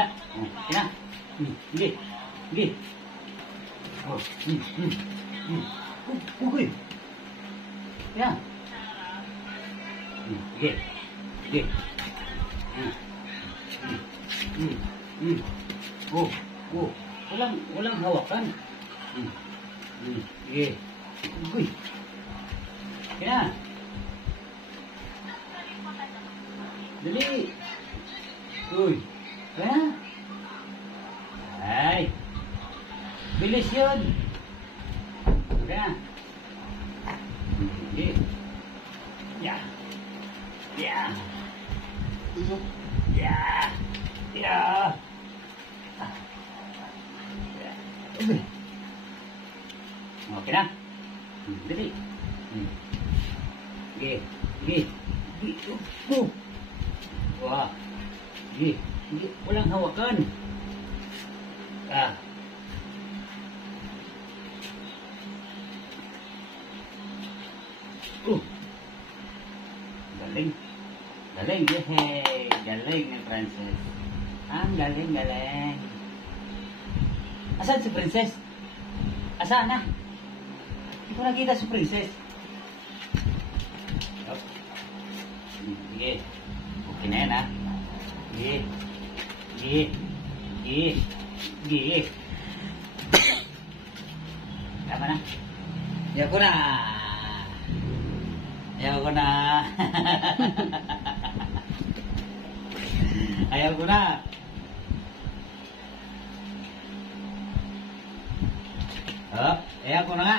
Wala. Oh, kina. Sige. Sige. Oh, ugoy. Kaya. Sige. Sige. Oh, oh. Walang hawakan. Sige. Ugoy. Kaya. Dali. Uy. Kaya. Ay. Bilis yun. Kaya. Sige. Yeah. Yeah. Yeah. Yeah. Okay. Okay na? Dali. Sige. Sige. Sige. Wah. Sige. Sige. Walang hawakan. Ah. Galing. Galing. Yehey. Galing ni Princess. Ang galing. Asan si Princess? Asan na? Hindi ko nakita si Princess. Sige. Okay na yan, ha? Sige. Sige. Sige. Sige. Tama na. Ayaw ko na. Ayaw ko na. Ayaw ko na. Oh, ayaw ko na nga.